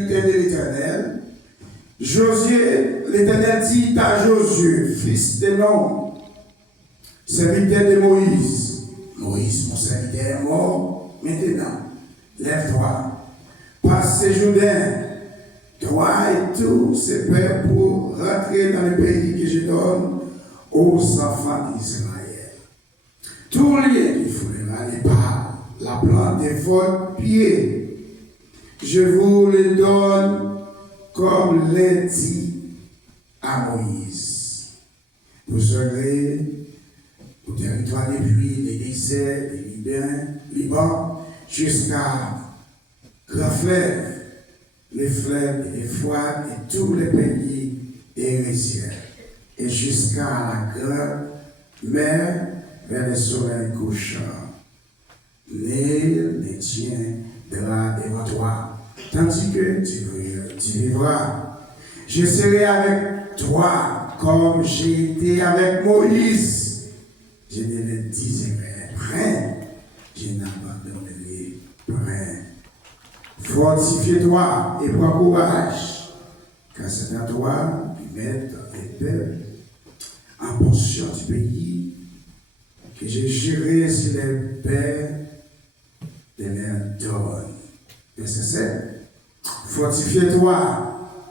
de l'Éternel. Josué, l'Éternel dit à Josué, fils de Nun, serviteur de Moïse. Moïse, mon serviteur, est mort. Maintenant, lève-toi, passe ces Jourdain, toi et tous ces pères pour rentrer dans le pays que je donne aux enfants d'Israël. Tout lieu qui foulera les pas, la plante de votre pied, je vous le donne comme l'a dit à Moïse. Vous serez au territoire des puits, des déserts, des Liban, jusqu'à grand fleuve, les fleuves et les foires et tous les pays des rizières, et jusqu'à la grande mer vers le soleil couchant. Nul ne tiendra devant toi, tandis que tu vivras. Je serai avec toi comme j'ai été avec Moïse. Je ne le dirai rien, je n'abandonnerai rien. Fortifie-toi et prends courage, car c'est à toi de mettre les peuples en portion du pays que j'ai géré sur les pères de leur donne. Verset 7. Fortifie-toi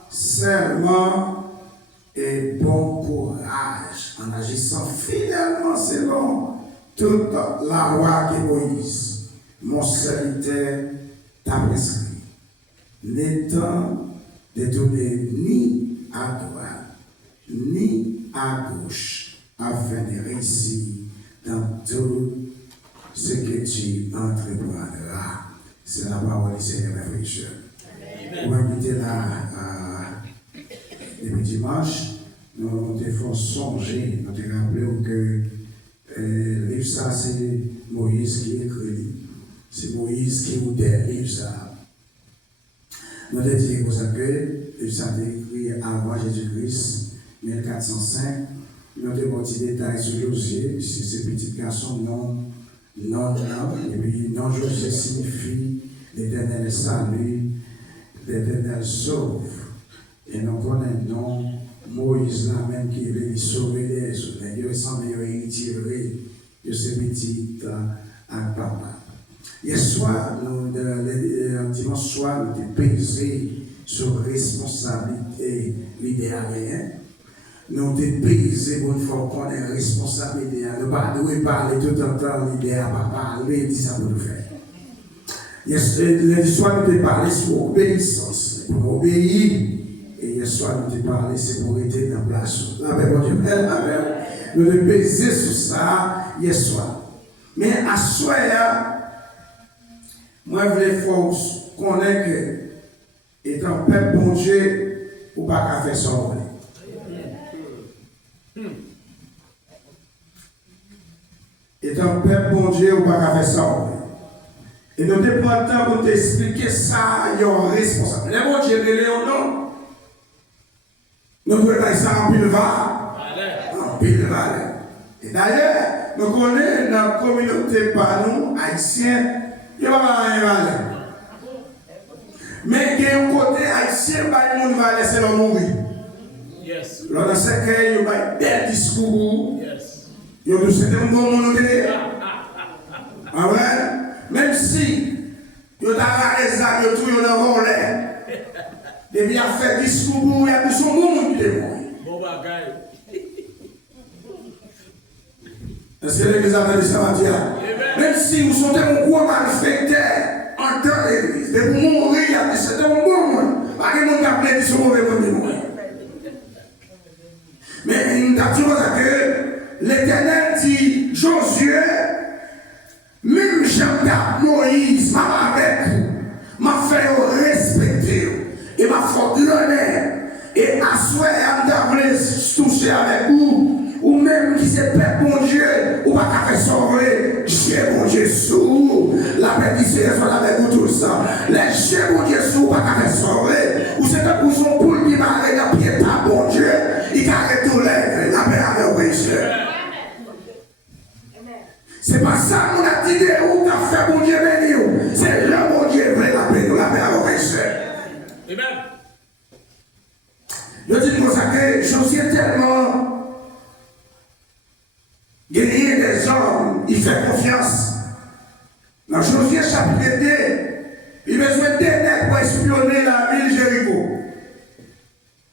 seulement et bon courage en agissant fidèlement selon toute la loi que Moïse, mon serviteur, t'a prescrit, n'étant détourné ni à droite ni à gauche, afin de réussir dans tout ce que tu entreprendras. C'est la parole du Seigneur, mes frères et sœurs. On va quitter là depuis dimanche. Nous devons songer, nous devons rappeler que le livre ça, c'est Moïse qui écrit. C'est Moïse qui nous dit livre ça. Nous devons dire que le livre ça a été écrit avant Jésus-Christ, 1405. Nous devons dire des détails sur Josué, c'est ces petits garçons non, et puis non Josué signifie l'Éternel salue, l'Éternel sauve. Et nous connaissons Moïse là même qui veut sauver les autres. Il semble retirer de ces petits à papa. Hier soir, dimanche soir, nous avons pesé sur responsabilité l'idéal. Nous avons pesé pour une fois qu'on est responsabilité. Nous ne devons pas parler tout le temps l'idéal, pas parler, dit ça pour nous faire. Hier soir, nous avons parlé sur l'obéissance, pour obéir. Et hier soir, nous avons parlé de sécurité dans la place. Amen, bon Dieu. Nous avons pesé sur ça hier soir. Mais à soir, moi, je voulais connaître que, étant peuple bon Dieu, ou pas qu'à faire ça. Étant peuple bon Dieu, ou pas qu'à faire ça. Et nous devons prendre le temps pour t'expliquer ça, il y a un responsable. Les bon Dieu, les non. Nous devons faire ça en pile valet. En pile valet. Et d'ailleurs, nous connaissons dans la communauté par nous, haïtiens, il n'y a pas rien valet. Mais il y a un côté haïtien, il y a valet, c'est l'homme mourir. Yes. Lors de ce cas, il y a des discours. Yes. Il y a un bon monde. Même si il y a des armes, il y a des volets. Et bien, il fait discours, il y a plus son monde qui est mort. Bon bagaille. Est-ce que l'église a dit ça, Mathieu? Même si vous sentez un gros malfaiteur en temps d'église, de vous mourir, c'est un bon monde. Pas que mon appelé dit son mauvais monde. Mais nous avons dit que l'Éternel dit Josué, même Jean-Pierre Moïse m'a avec vous, m'a fait respecter. Et ma faute l'honneur, et à souhait, à me toucher avec vous, ou même qui c'est Père bon Dieu, ou pas qu'à faire sauver, Dieu bon Dieu sous, la paix du Seigneur soit avec vous tous. Les Dieu bon Dieu sous, pas qu'à faire sauver, ou c'est un pousson poule qui m'a arrêté à pied par bon Dieu, il arrête tout l'air, la paix avec vous, Dieu. C'est pas ça qu'on a dit, ou t'as fait bon Dieu béni, c'est le bon Dieu, la paix avec vous, Dieu. Amen. Je dis comme ça que Josué tellement gagné des hommes, il fait confiance. Dans Josué chapitre 2, il a besoin d'aider pour espionner la ville Jéricho.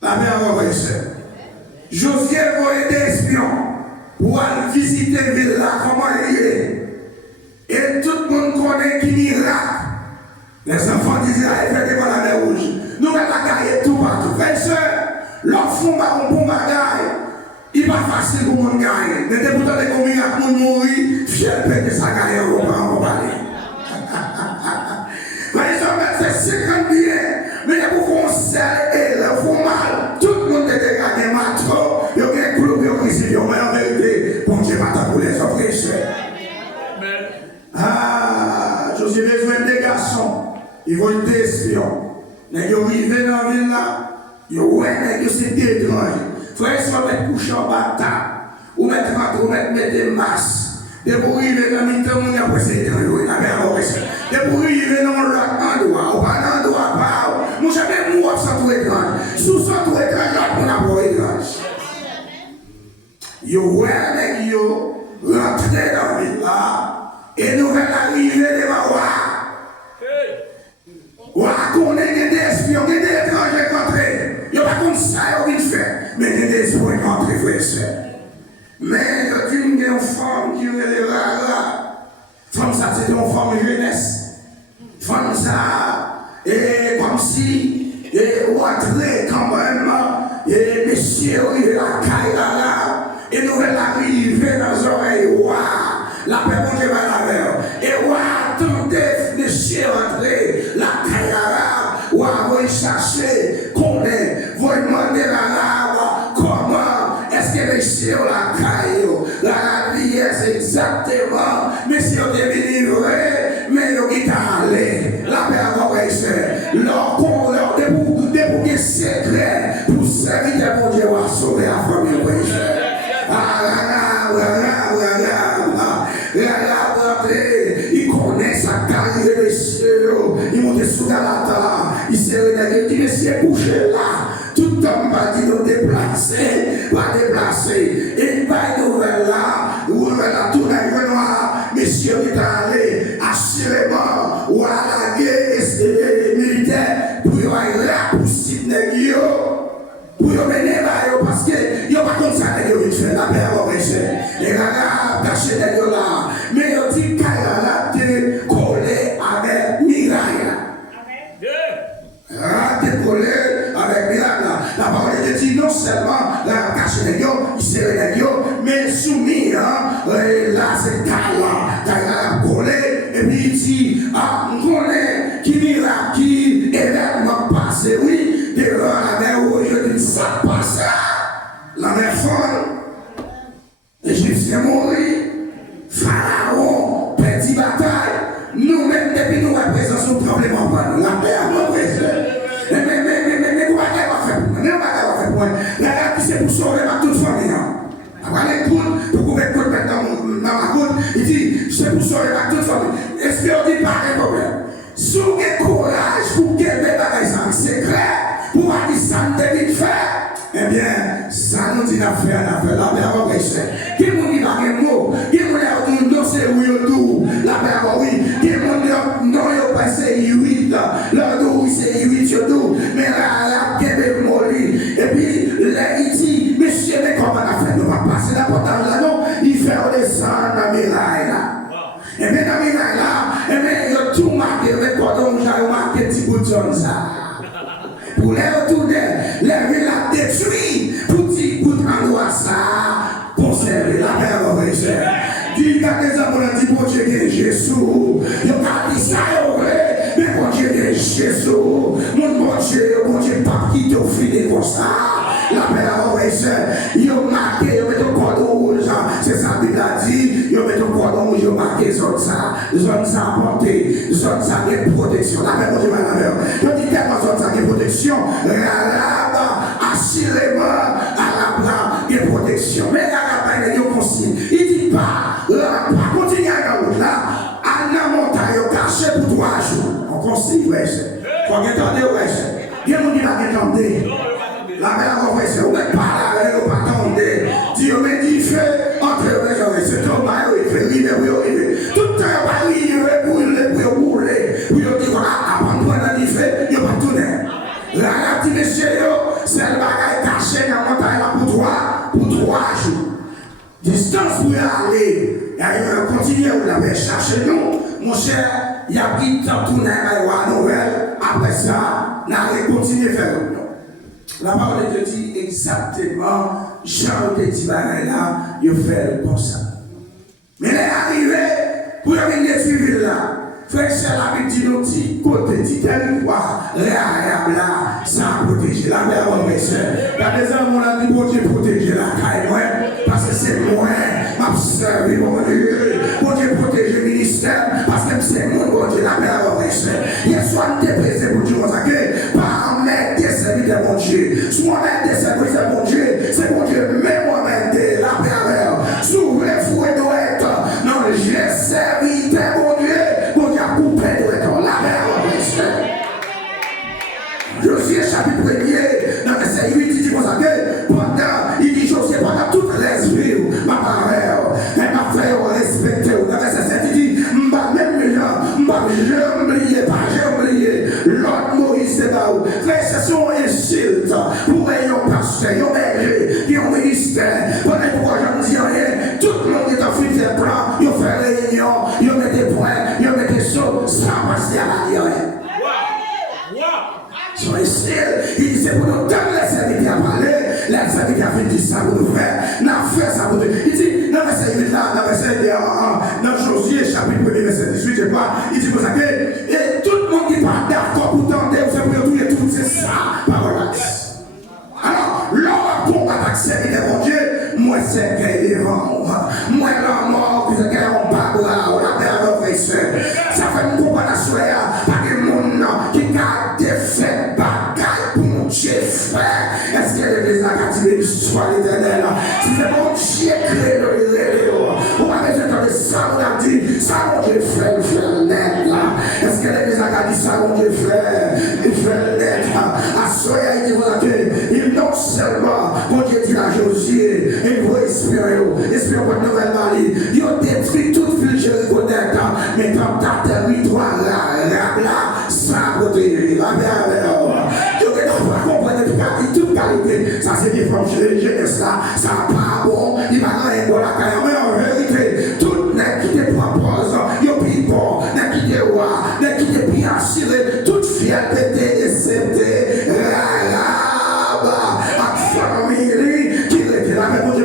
La mère envoyé ça. Josué va aider espions pour aller visiter la ville là, comment elle est. Et tout le monde connaît qui miracle. Les enfants d'Israël font devant la mer rouge. Nous mettons la caille tout partout. Frères et sœurs, leur fond un bon bagage. Il n'est pas facile pour mon gagner. Mais dès pourtant, les miracle pour mourir, fier de sa gagne, on va en parler. Frères et sœurs, c'est 50 billets. Mais pour qu'on sert et leur font mal, tout le monde est dégagé, matro. Il y a un club, il y a un récit, mais en vérité, bon Dieu va pour les frères et sœurs. Ah, j'ai besoin des garçons. Ils vont être espions. Mais ils arrivent dans la ville là, ils ouais, c'est étrange. Frère, si on met coucher en bataille, ou mettre des masses, de pour arriver dans le temps, on a passé étrange. De pour arriver dans l'autre endroit, ou pas dans l'endroit, pas. Nous jamais mourir sans tout étrange. Sous sans tout étrange, on a pas étrange. Ils ouais, ils rentrent dans la ville là. Et nous allons arriver devant moi. On est des espions, des étrangers rentrés. Il n'y a pas comme ça, il y a fait. Mais des espions rentrés, frère et sœur. Mais il y a une femme qui est là. Femme ça, c'est une femme jeunesse. Femme ça, et comme si, et rentrer quand même, et monsieur, il est la caille là. Et nous allons arriver dans les oreilles. La paix mange va la mer. Et ouais, attendez, monsieur entrer, la caille arabe, ou va chercher, qu'on est, vous demandez l'arabe, comment est-ce que monsieur la caille, la vie est exactement, monsieur est délivré, mais il est allé, la paix va rester, leur debout des secrets, pour servir mon Dieu à sauver la famille. Il connaît sa carrière, il monte sous la table, il s'est réveillé, il dit, monsieur, couché là, tout homme va dire, va déplacer, et il va y ouvrir là, ouvrir la tour d'un noir, monsieur est allé, assurément, ou à la guerre militaire, pour y aller là, pour Sidney, pour y mener là, parce que il n'y a pas comme ça que vous faites la paix au péché. Et là, caché derrière là. Mais il dit qu'il a été collé avec Miraille. Amen. Collé avec Miraille. La parole de Dieu dit non seulement la caché derrière, il s'est derrière, mais soumis. Là, c'est Kala collé. Et puis il dit, on connaît qui Miraille, qui événement passé, oui, devant la mer où je dis ça passe. La mer folle, l'Égyptien mourit, Pharaon, petit bataille, nous-mêmes, depuis nous, la présence, nous tremblement pas, la paix à notre présence. Mais vous va faire pour moi, mais on va faire pour moi. La qui c'est pour sauver ma toute famille. Après l'écoute, pour couper le mettre dans ma route, il dit, c'est pour sauver ma toute famille. Est-ce qu'on dit pas un problème? Si vous avez courage pour qu'elle mette dans c'est clair, pour voir qui ça ne devait faire. Eh bien, ça nous dit d'affaire, la paix avant péché. Qui nous dit pas un mot, qui nous dit non, c'est oui ou tout, la paix avant oui. Qui nous dit non, il pas c'est 8, là, oui, c'est 8 ou tout, mais là, qui est molli. Et puis, là, il dit, monsieur, mais comment on a fait, nous va passer la portable là, non, il fait redescendre la miraille là. Et bien, la miraille là, et bien, il a tout marqué, mais quand on a marqué, petit bout de ça. Pour les retourner, les villes la détruit, pour dire, pour endroit ça, conserver la paix au péché. Dis qu'à des hommes, on a dit, bon Dieu, Jésus, il a dit ça, mais bon Dieu, Jésus, mon Dieu, pas qui te fait comme ça, la paix au péché. Il a marqué, il a mis un cordon rouge, c'est ça qu'il a dit, il a mis un cordon rouge, il a marqué zone ça portée, zone ça de protection, la paix au Dieu, il a dit tellement zone ça de protection, assurément, à la protection. Mais la il est consigne. Il dit pas, continue à la route là, à la montagne, caché pour 3 jours. On consigne, ouais. Quand on entend, ouais. La petite monsieur, c'est le bagage caché dans la montagne là pour 3 jours. Distance pour y aller, il a continué où l'avait cherché nous. Mon cher, il a pris tant de tourner à nouvelle. Après ça, il a continué à faire le La parole de Dieu dit exactement, Jean de dit là, il fait comme ça. Mais il est arrivé pour venir suivre là. Frère, c'est la vie dit nous dit, côté du territoire, réagable là, ça protéger la mère au frère. Par exemple, on a dit pour Dieu protéger la caille, parce que c'est moi, m'a servi mon Dieu. Pour Dieu protéger le ministère, parce que c'est mon Dieu, la mère au frère. Hier soir, on était pressé pour Dieu, par en mettre des serviteurs de mon Dieu. Soit mettre des serviteurs de mon Dieu, c'est mon Dieu, mais moi-même, la mère. S'ouvre les fouets d'ouette, non, j'ai servi de mon Dieu. Coupé de la mer Josué chapitre 1er, dans verset 8, il dit comme ça que pendant, il dit Josué, pendant toute l'esprit, ma parole, elle m'a fait respecter. Dans verset 7, il dit, m'a même les gens, m'a jamais oublié, l'autre Moïse c'est là où. Frère, c'est son insulte pour un pasteur, un berger, un ministère. Pendant que je ne dis rien, tout le monde est en fuite de plan, il fait réunion, il met des points, il met des sauts, ça passe à la rien. Sur les ciels, il dit c'est pour nous donner les serviteurs à parler, les serviteurs à faire ça pour nous faire, n'a fait ça pour nous. Il dit, dans verset 8 là, dans verset dans Josué, chapitre 1er, verset 18, je crois, il dit pour ça que, et tout le monde qui parle d'accord pour tenter, vous faites pour tout, c'est ça, parole. Alors, l'homme pour accéder à mon Dieu, moi c'est qu'il est vent, moi l'homme mort, que c'est qu'il est en bas, on a perdu notre frère. Ça fait une comparaison, pas que mon qui a défait bagaille pour mon Dieu frère. Est-ce que l'église a captivé l'histoire éternelle? Si c'est mon Dieu créé le réveil, on va mettre ça, on a dit, ça mon Dieu frère, il fait net là. Est-ce que l'église a dit ça mon Dieu frère, il fait net là. À Soya, il dit, voilà que, il non seulement, mon Dieu dit à Josué, il faut espérer votre nouvelle Marie. Il a détruit toute ville Jéricho net, mais dans ta territoire là, ça protéger la mère. Je ne peux pas comprendre toute qualité. Ça c'est des formes jeunesse là. Ça n'a pas bon. Il va rien pour la caille. Mais en vérité, tout n'est qui te propose. Il y a plus bon. N'est qui te roi. N'est qui te bien assuré. Toute fierté et c'était la famille qui était la même chose.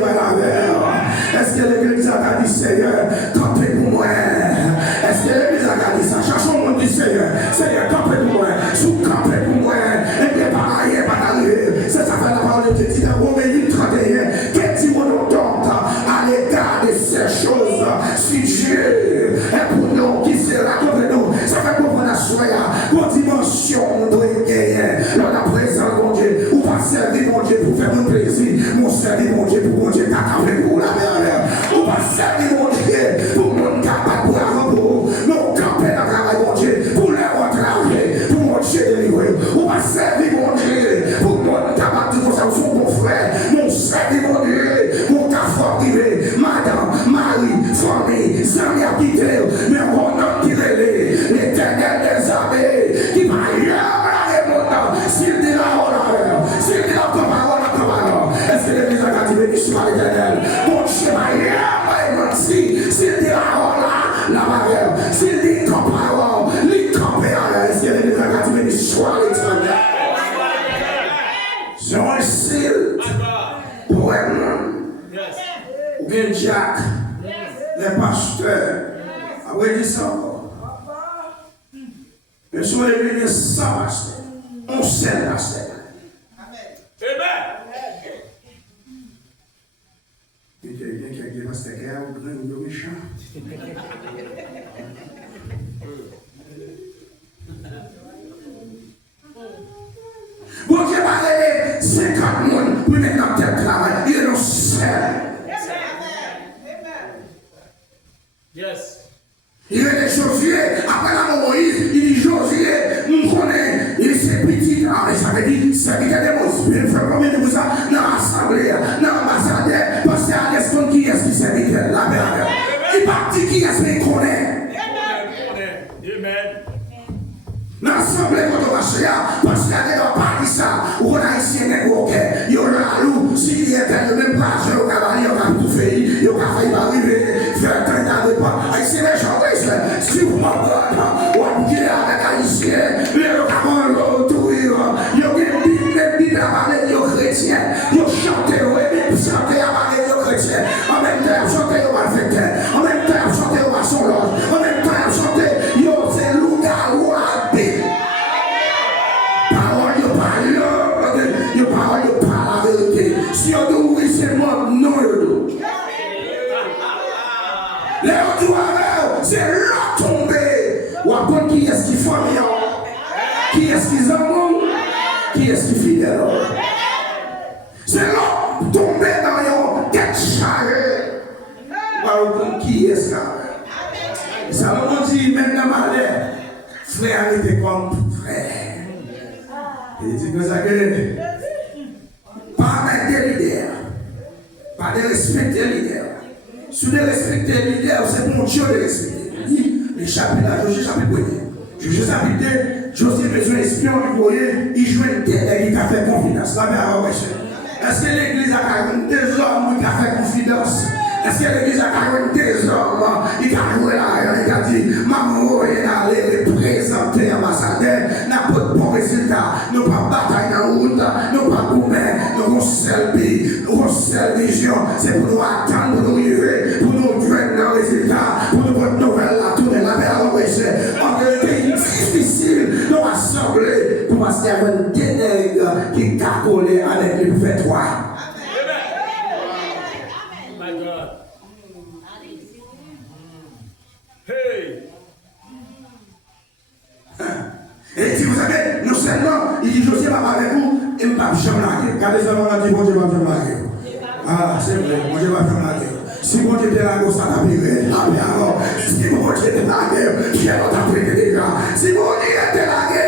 Est-ce que l'église a dit Seigneur, campez pour moi? Est-ce que l'église a dit ça? Cherchons mon dit Seigneur, Seigneur, campez pour moi, sous-campez pour moi, et bien pas arriver, pas arriver. C'est ça fait la parole de Dieu dans Romains 31. Qu'est-ce qu'on entend à l'égard de ces choses? Si Dieu est pour nous, qui sera contre nous? Ça fait comprendre à soi, vos dimensions doivent gagner. Dans la présence de mon Dieu, ou pas servir mon Dieu pour faire mon plaisir, mon servir mon Dieu pour mon Dieu, campé pour la mer. Ou pas servir mon Dieu pour mon capable pour la repos. Non, camper dans le travail, mon Dieu, pour les retravailler, pour mon Dieu délivrer. Ou pas servir mon Dieu pour mon capable de son bon frère. Mon servir mon Dieu, mon cafard privé, madame, mari, famille, amis à quitter. Mais on a tiré l'éternel des armées qui va y avoir mon s'il dit la honneur, s'il dit la parole, est-ce que l'église a captivé l'histoire éternelle? Mon Dieu va y avoir s'il dit la honneur, la barrière, s'il dit la parole, est-ce que l'église a captivé l'histoire éternelle? C'est un style pour un homme, ou bien Jack, les pasteurs, après dit ça encore. Mais sur l'église sans pasteur, on sait le pasteur. Amen. Il y a quelqu'un qui a dit pasteur, ou grand ou méchant. Bon Dieu va aller 50 personnes pour mettre dans tel travail. Il est le seul. Yes. Il est de Josué. Après la Moïse, il dit Josué, on connaît. Il dit c'est petit. Ah, mais ça veut dire, c'est qu'il y a des mots. Il fait combien de ça dans l'assemblée, dans l'ambassadeur. Parce qu'il y a des personnes qui est-ce qui servit la mère. Il partit qui est-ce qu'il connaît. Amen. Dans l'assemblée, quand on va chez parce qu'il y a des partis. parole pas la vérité. Si on doit ouvrir ses mots, non, les autres, c'est là tomber. Ou apprendre qui est-ce qui famille, qui est-ce qui aiment, qui est-ce qui fidèle. C'est là tomber dans une tête chargée. Ou apprendre qui est-ce qui ça me dit, même dans ma lettre, frère était comme frère. Il dit que ça que pas mettre des leaders, pas de respecter les leaders. Si vous respectez les leaders, c'est pour Dieu de respecter. Les chapitres là, Josué chapitre 1er. Josué chapitre 2, Josué besoin d'espion, vous voyez, il joue une tête et il a fait confidence. Est-ce que l'église a 42 hommes qui a fait confidence? Est-ce que l'église a 42 hommes qui a joué là, il a dit, maman, il est allé représenter l'ambassadeur, n'a pas de bon résultat, nous pas bataille dans la route, nous pas couper, nous avons seul but, nous avons seule vision, c'est pour nous attendre, pour nous arriver, pour nous faire le résultat, pour nous voir une nouvelle là, tourner la vers l'envoyer. En vérité, c'est difficile de rassembler pour passer à une ténèbre qui a collé avec les vêtements. Et si vous savez, non seulement, il dit Josué va avec vous, et je ne vais pas jamais larguer. Regardez ça, on a dit, bon Dieu va jamais larguer. Ah, c'est vrai, bon Dieu va jamais larguer. Si bon Dieu était largué, ça t'a viré. Ah, bien alors, si bon Dieu était largué, qui est notre appris déjà. Si bon Dieu était largué,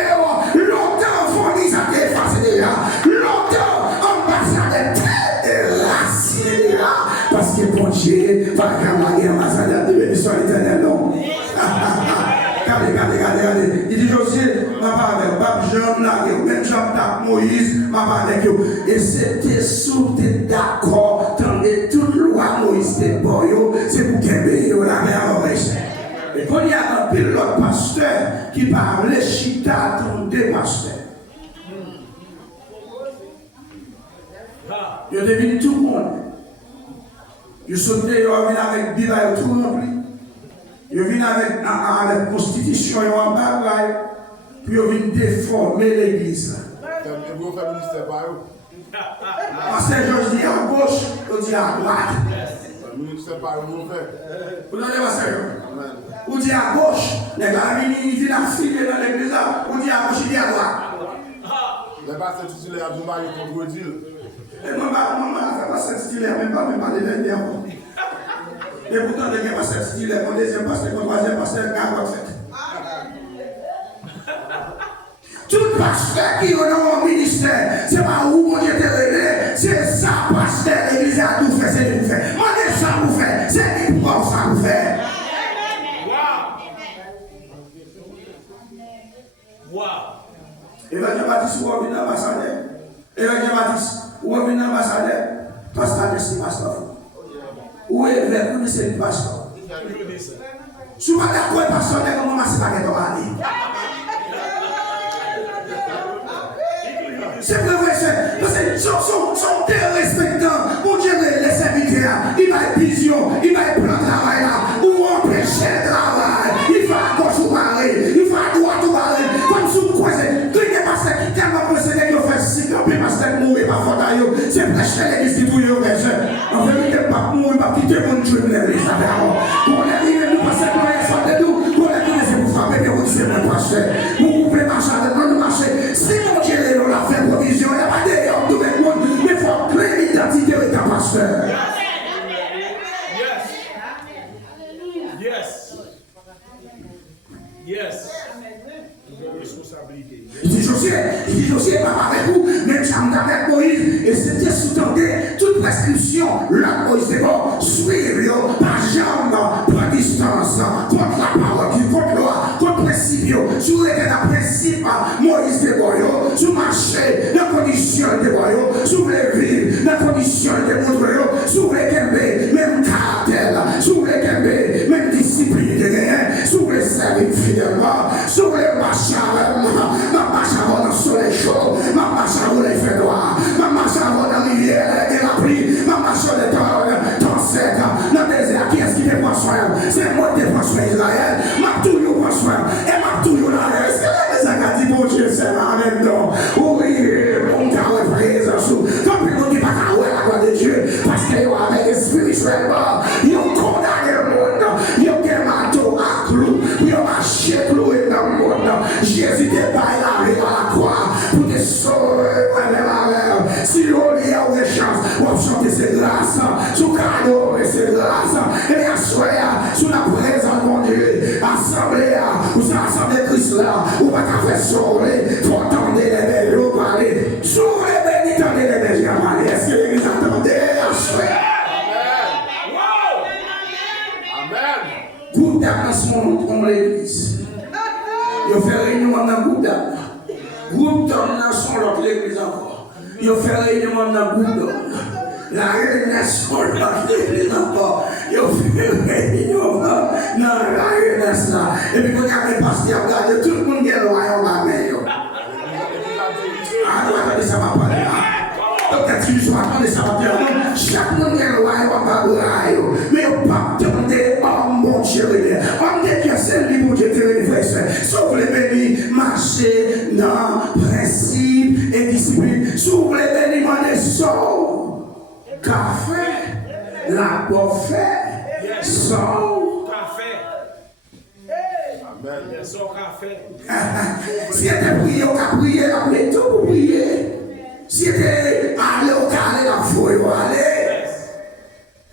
longtemps, fourni, ça t'est effacé déjà. Longtemps, ambassadeur est raciné déjà. Parce que bon Dieu va jamais larguer ambassadeur de bénédiction éternelle, non. Regardez. Il dit Josué, ma part avec Bab Jean, même Jean Tac Moïse, ma part avec eux. Et c'était sous, t'es d'accord, tandis toute loi Moïse était bon, c'est pour qu'elle veille la mer en et quand il y a un pilote pasteur qui parle, chita, attendez pasteur. Il devine tout le monde. Il sautait, il revient avec Bible et tout rempli. Il vient avec la constitution et en bagaille, puis il vient déformer l'église. Parce que je dis à gauche, je dis à droite. Vous n'avez pas ça? Vous dites à gauche, les gars, ils viennent filer dans l'église, vous dites à gauche, il dit à droite. Les pasteurs titulaires du mari contre Dieu. Et moi, je ne pas titulaire, même pas les derniers. Et pourtant, les gars, pasteur titulaire, mon deuxième pasteur, mon troisième pasteur, garde fait. Tout pasteur qui est dans mon ministère, c'est pas où mon Dieu est réglé, c'est ça, pasteur, l'église a tout fait, c'est tout fait. Moi, ça vous fait, c'est qui pour ça vous fait. Wow. Évangile Baptiste, où est l'ambassadeur? Évangile Baptiste, où est l'ambassadeur? Pasteur, c'est pasteur. Où est le c'est le pasteur? Si vous êtes d'accord avec le pasteur, comment c'est pas que c'est vrai, parce que son père respectant, mon Dieu, les serviteurs, il va être vision, il va être plan de travail là, ou empêcher le travail, il va à gauche ou barrer, il va à droite ou barrer, comme sous le croisé, tout est passé, tellement pressé qu'il fait si grand parce que mourir par faute à eux, c'est prêcher l'église qui touille au verset. En vérité, pas mourir, pas quitter mon Dieu de l'église, ça fait alors. Pour les rives, nous passons pour les sortes de nous, pour les connaître, pour frapper, mais vous dites, mon pasteur, vous pouvez marcher avec nous, marcher, si mon Dieu est là, la fait provision, il n'y a pas de tout le monde, mais il faut créer l'identité de ta pasteur. Yes. Il dit Josué, papa avec vous, même Jean avec Moïse, et c'était sous-tendu toute prescription, là Moïse est bon, suivre, par jambe, par distance, contre la parole, contre la loi, contre le principe, sur les principes, Moïse est bon, sur marcher, la condition de bon, sur les villes, la condition de montrer, sur les kembe, même caractère, sur les kembe, même discipline de rien, sur les services fidèlement, sur les marches ma marche avant dans le soleil chaud, ma marche avant les feux noirs, ma marche avant dans la rivière et la pluie, ma marche dans le temps sec, dans le désert, qui est-ce qui te prend soin? C'est moi qui te prends soin Israël, ma toujours prend soin, et ma toujours là, est-ce que les gens ont dit, mon Dieu, c'est ma même nom, oui, mon cas de présence, Si on y a des chances, on va chanter ses grâces, sous cadeau et ses grâces, et bien soyez sous la présence de mon Dieu, assemblée, ou ça assemblée Christ là, ou pas qu'à faire sauver, faut entendre les belles parler, s'ouvre les bénis, tendez les belles parler, est-ce que l'église attendait, assoyez. Groupe d'avancement dans l'église. Il fait réunion dans le groupe d'âme. Groupe d'hommes sont l'autre l'église encore. Il fait réunion dans le groupe d'hommes. La réunion l'autre l'église encore. Il fait réunion dans la réunion là. Et puis quand il y a des pasteurs, regardez tout le monde qui est loin en bas. Ah, regardez ça va parler là. Peut-être que je vais attendre ça va dire non. Chaque monde qui est loin en bas. Mais on ne pas demander. Mon Dieu, on dit que c'est lui, mon Dieu, sauf les bénis, marcher dans principe et discipline. Sauf les bénis, mon sauf. Café, la fait, sauf. Amen. Sauf café. Si était prié, on a prié, on a tout pour prier. Si était allé au carré, la foi, on va aller.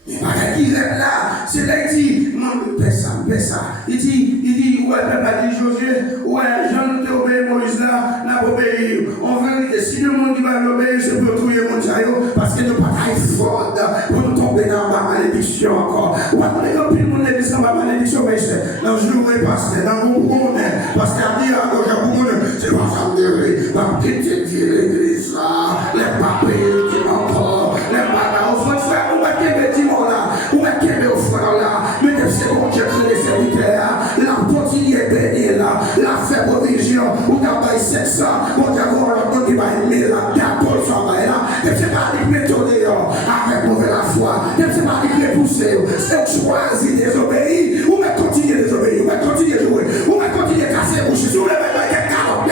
Mais pas qu'il est là, c'est là qu'il dit, paie ça. Il dit, ouais, peuple a dit Josué, ouais, Jean te obéi Moïse là, n'a obéi. En vérité, si le monde qui va l'obéir, c'est pour trouver mon chaillot, parce que nous pas taille forte pour nous tomber dans ma malédiction encore. Ou pas qu'on est comme le monde est dans ma malédiction, mais c'est dans le jour où il passe, dans mon monde, parce qu'il a dit à gauche, à mon monde, c'est pas ça me dire, ma petite l'église là, les papiers qui encore, les papas, au fond, frère, on va qu'aimer là, on va qu'aimer au frère là, mais c'est bon Dieu que les serviteurs, la continue est bénie là, la fait provision, ou t'as pas 700, on t'a dit qui va aimer là, t'as pas le travail là, et c'est pas les méthodes avec mauvaise la foi, et c'est pas les pousser, c'est choisir désobéir, ou va continuer désobéir, ou va continuer jouer, ou va continuer casser les bouches, ou va mettre des carottes,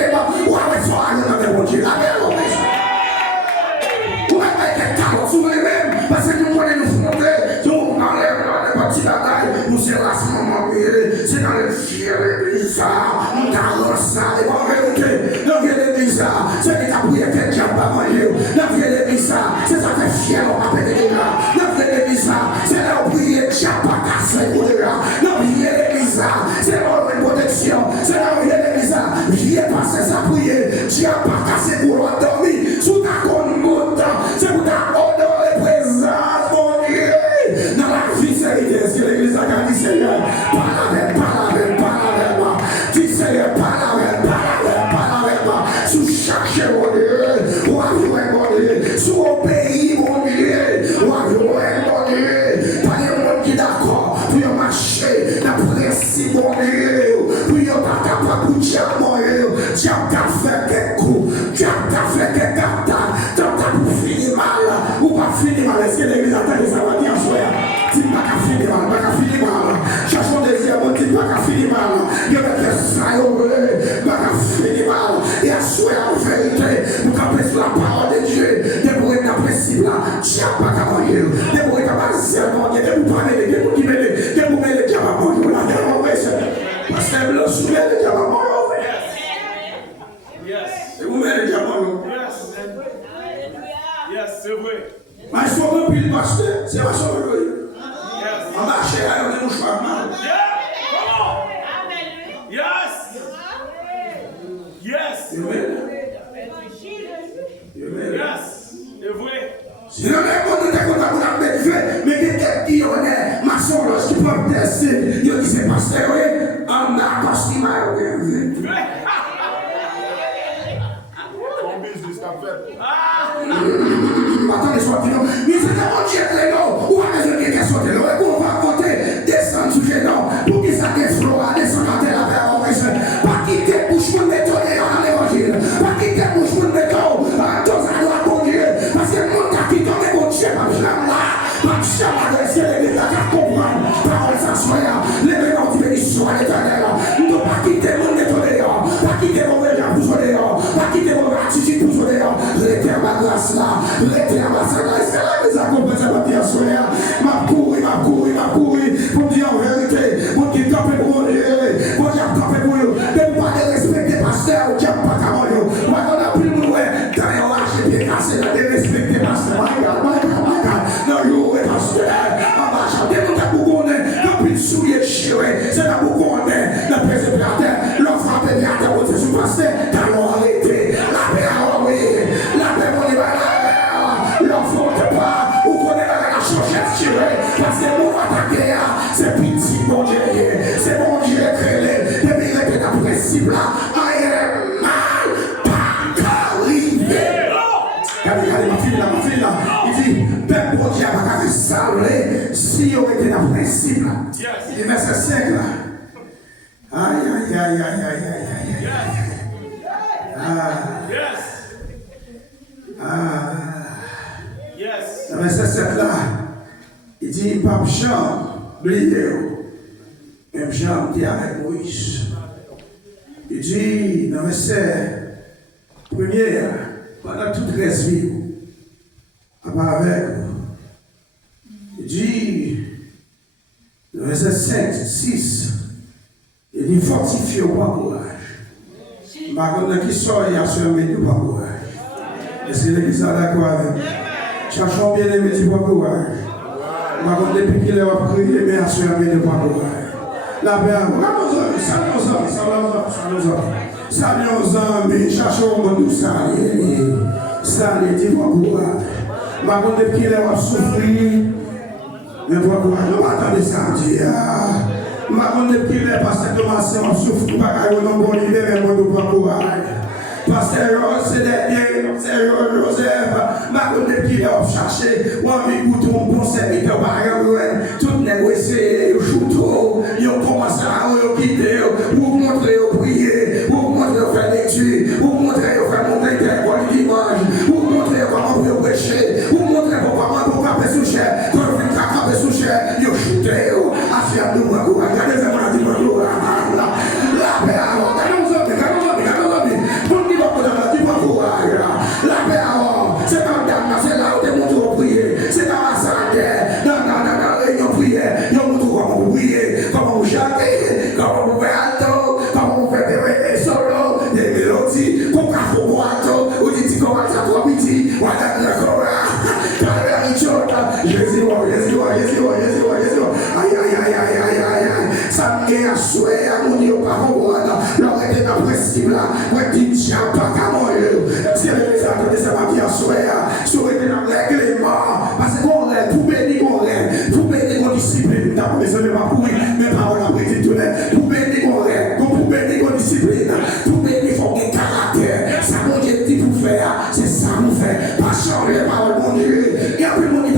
ou va mettre ça dans mon Dieu, la merde, ou va mettre des carottes sur les mêmes, parce que nous connaissons nous fonder, nous enlève les petits bagailles, nous c'est là, c'est dans le fier l'église, nous t'arrose ça, et en vérité, dans l'église, c'est qui t'a prié qu'elle n'a pas mangé, dans l'église, c'est ça fait fier, on va péter là, dans l'église, c'est là où prier, qui n'a pas cassé pour les là, dans l'église, c'est là où il y a une protection, c'est là où il y a l'église, j'y ai passé sa prière, qui n'a pas cassé pour l'endormir, sous ta connote, c'est pour ta honorer présence, mon Dieu, dans la vie, c'est ce que l'église a gagné, Seigneur, parle avec moi, dis Seigneur, parle avec moi, sous chercher mon Dieu, ou avouer mon Dieu, sous obéir mon Dieu, ou avouer mon Dieu, pas les gens qui d'accord, pour marcher dans le principe mon Dieu, pour ne pas capable de dire mon Dieu, tu as fait quelques coups, tu as fait quelques cartes, tu as fini mal, ou pas fini mal, est-ce que l'église a dit ça va dire soir? Tu n'as pas fini mal, pas fini mal. Cherchons des diamants, tu n'as pas fini mal. Il y a des ça, pas fini mal. Et à souhait en vérité, nous camper sur la parole de Dieu, des bruits d'impossible là, tu n'as pas qu'à manger. Des bruits d'impossible, des bruits parler, des bruits qui mêlent, des bruits mêlés qui va manger. Là, des bruits, parce que le souhait de diamant. Des bruits mêlés qui va manger. Yes, c'est vrai. Mais il faut que le pasteur, c'est ma sauverie. On va chercher à aller au choix. Yes. Yes. Amen. Yes. C'est vrai. Si le mec on était content pour la mettre fait, mais quelqu'un qui en est maçon lorsqu'il peut tester, il dit c'est pasteur, oui, on a costume à rien. Attendez, soit non. Mais c'est un Dieu très long. Ou à raison quelqu'un soit long. Et qu'on va compter, descendre sous les noms. Pour qu'il s'attende flot à descendre à terre avec un raison. Pas quitter bouche pour mettre dans l'évangile. Pas quitter bouche pour mettre dans la bon Dieu. Parce que le monde qui tombe bon Dieu, pas de là. Pas de chien à l'essai, les gars qui comprennent. Parole s'assoya. Les bénins qui bénissent soit l'éternel. Nous ne pas quitter mon étonnant. Pas quitter mon regard pour son dehors. Pas quitter mon attitude pour son dehors. L'éternel ma grâce là. L'éternel ma grâce. C'est là que les accompagnes ma vie à soya. M'a couru. Pour dire en vérité. Pour dire camper pour mon Dieu. Pour dire camper pour nous. De ne pas respecter pasteur. Qui n'a pas qu'à moi. Moi, on a plus de nous. Il dit, peuple bon Dieu va pas salver si on était dans le principe là. Et verset 5 là. Aïe, aïe, aïe, aïe, aïe, aïe, aïe. Ah. Ah. Dans verset 7 là, il dit, Pape Jean, même Jean était avec Moïse. Il dit, dans verset 1er, pendant toute la vie, avec il dit, dans verset 5, 6, il dit, fortifiez au courage. Par contre, qui sort, il y a sur un milieu de courage. Est-ce que l'église est d'accord avec moi? Cherchons bien aimé du courage. Par contre, depuis qu'il est prié, mais à sur un milieu de courage. La paix à vous. Salut aux amis, cherchons nous saluer. Salut, dis-moi courage. Par contre, depuis qu'il est souffrir, mais pour courage, nous attendons ça, Dieu. Ma contre depuis qu'il est passé de ma séance, souffre pas qu'à yon bon idée, mais moi, nous pas courage. Pasteur c'est dernier, c'est Joseph. Ma contre depuis qu'il est cherché, ou envie de ton bon serviteur, par exemple, tout négocier, chouto, yon commence à quitter, vous montrer au prier, vous montrer au faire lecture, vous montrer au faire monter l'école du dimanche, vous montrer comment vous prêcher, vous montrer comment vous frapper sous chair, quand vous frapper sous chair, vous shootez, affaire de moi, regardez ça, on a dit, la paix avant, la paix avant, c'est dans le dame, c'est là où tu montres au prier, c'est dans la salle, dans la réunion prière, nous montrons comment vous priez, comment vous chantez, comment vous faites alto, comment vous faites des solos, des mélodies, pour qu'à vous alto, ou dit comment ça doit midi, ou à la Jésus, aïe, ça me souhait à mon Dieu, par contre, l'aurait été dans le principe là, moi, dit, tiens, pas qu'à moi, si elle est là, ça m'a bien souhait, souhait dans le règlement, parce qu'on rêve, pour bénir mon discipline, t'as pas besoin de ma pourri, mes paroles après tout le pour bénir mon rêve, pour bénir mon discipline, pour bénir, il faut qu'il caractère, ça mon Dieu dit pour faire, c'est ça nous fait, pas changer les paroles, mon Dieu, et après mon Dieu,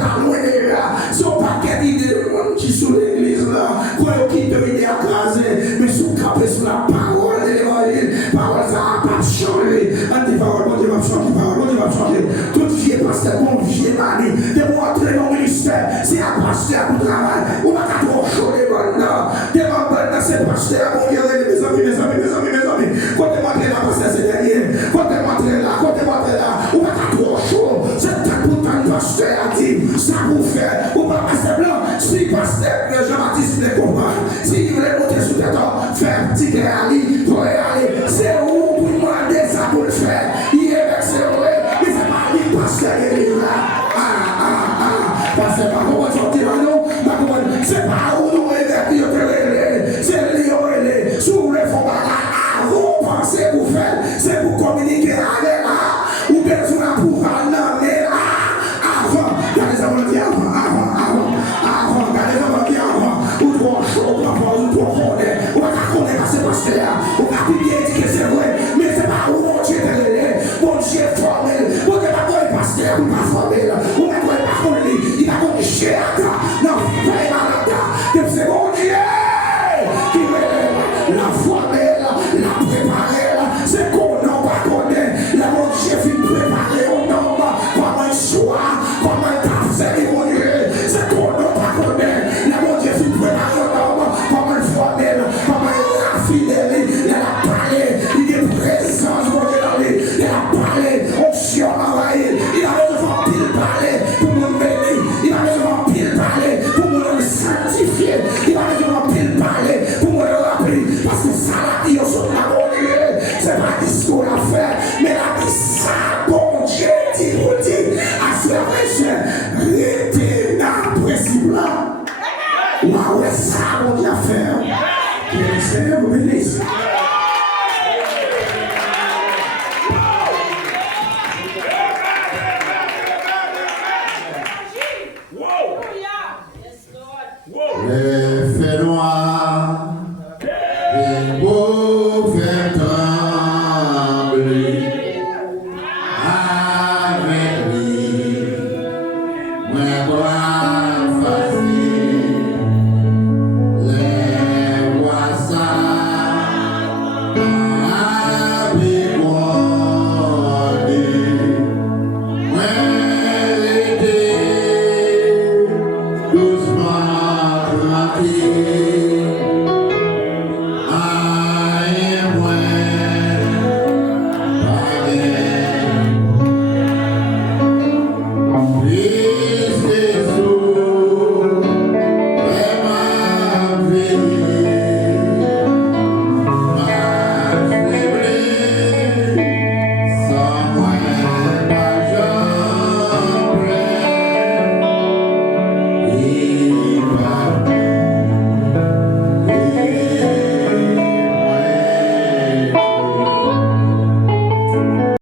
son paquet d'idées qui sont l'église là, pour qui te idées à craser, mais sous capé sur la parole de l'évangile, parole ça n'a pas changé. Anti-parole, mon Dieu va changer, parole, mon Dieu va changer. Tout vieux pasteur, mon vieux mari, de montrer mon ministère, c'est un pasteur pour travail, on va pas trop chaud les bonnes là, des bonnes là, c'est pasteur, mon Dieu, mes amis, quand tu m'entres là, pasteur, c'est derrière, quand tu m'entres là, on va pas trop chaud, c'est un bouton de pasteur à dire, ça vous fait. Ou pas pasteur blanc, si pasteur Jean-Baptiste les comprend, si vous voulez monter sous tête, faire petit aller, pour aller, c'est où pour demander ça pour le faire. Il est vexé, mais c'est pas lui pasteur qui est là. Pasteur, pas comment sortir à nous, c'est pas où nous réveiller, c'est lui relais, sous les fonds à vous pensez pour faire, c'est pour communiquer avec là, ou bien sur la pour aller là, avant, il y a des avant, ou trop chaud, ou trop fondé, ou pas connaître ces pasteurs, ou pas bien dire que c'est vrai, mais c'est pas où mon Dieu est relais, mon Dieu est formé, mon Dieu pas quoi pasteur, ou pas formé, ou pas quoi pas formé, il a quoi cher, non, pas malade, c'est mon Dieu qui relève, la formé, la préparé, c'est qu'on n'a pas connaît, la mon Dieu fait préparer au nom, comme un choix, comme un tafsir, mon Dieu, c'est qu'on n'a pas connaît, la mon Dieu fait préparer au nom, comme un formel, comme un fidèle, il a parlé, il est présent, mon Dieu, dans lui, il a parlé, onction envahie, il a besoin de pile parler pour nous bénir, il a besoin de pile parler pour nous sanctifier, il a besoin de pile parler pour nous rappeler, parce que ça l'a dit au son de mon Dieu, c'est pas discours à faire, mais la dit ça, bon Dieu, dit pour dire, à ce réchelle, restez dans le principe là. Waouh, ça, mon Dieu, à faire. Seigneur, vous